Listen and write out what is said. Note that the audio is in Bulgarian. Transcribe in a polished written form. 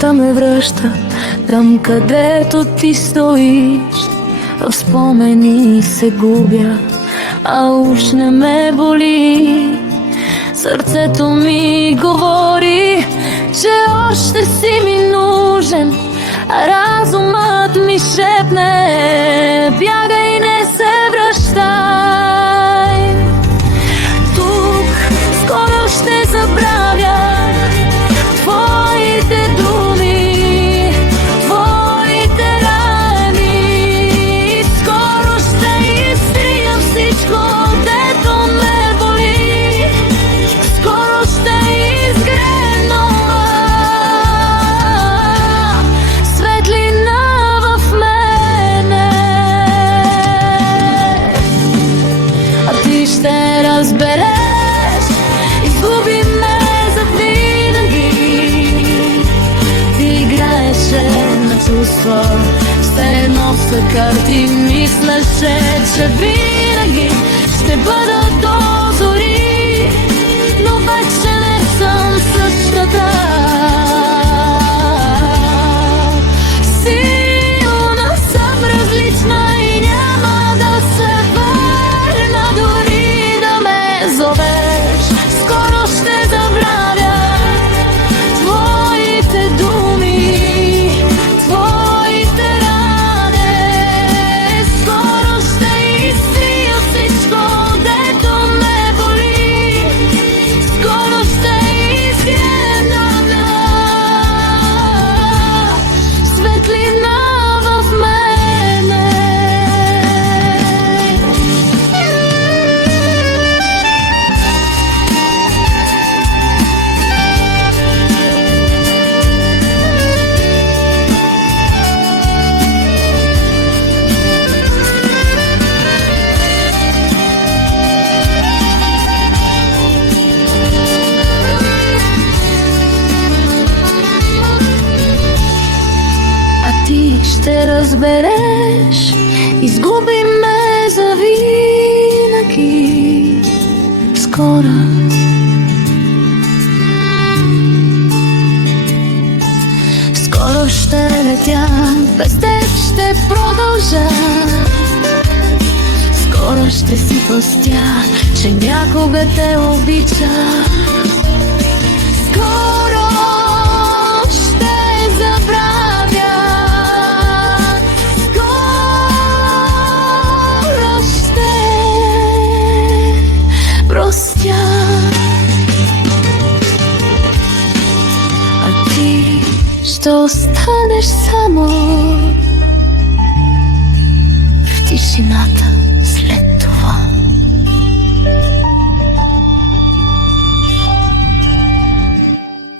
нощта ме връща там, където ти стоиш. В спомени се губя, а уж не ме боли. Сърцето ми говори, че още си ми нужен, а разумът ми шепне: бягай, не се връщай. Тук скоро ще забравя твоите думи, твоите рани. Скоро ще изтрия всичко, дето ме боли. Скоро ще изгрее нова светлина в мене. А ти ще разбереш, изгуби ме завинаги. Ти играеше на чувства, все едно са карти. Мислеше, че винаги ще бъда до зори, но вече не съм същата. Силна съм, различна и няма да се върна, дори да ме зовеш. Скоро ще забравя твоите думи, твоите рани. Скоро ще изтрия всичко, дето ме боли. Скоро ще изгрее светлина в мене. А ти ще разбереш, изгуби ме завинаги. Скоро скоро ще летя, без теб ще продължа. Скоро ще си пъстя, че някога те обича. Скоро ще забравя, скоро ще простя. А ти ще останеш само в тишината.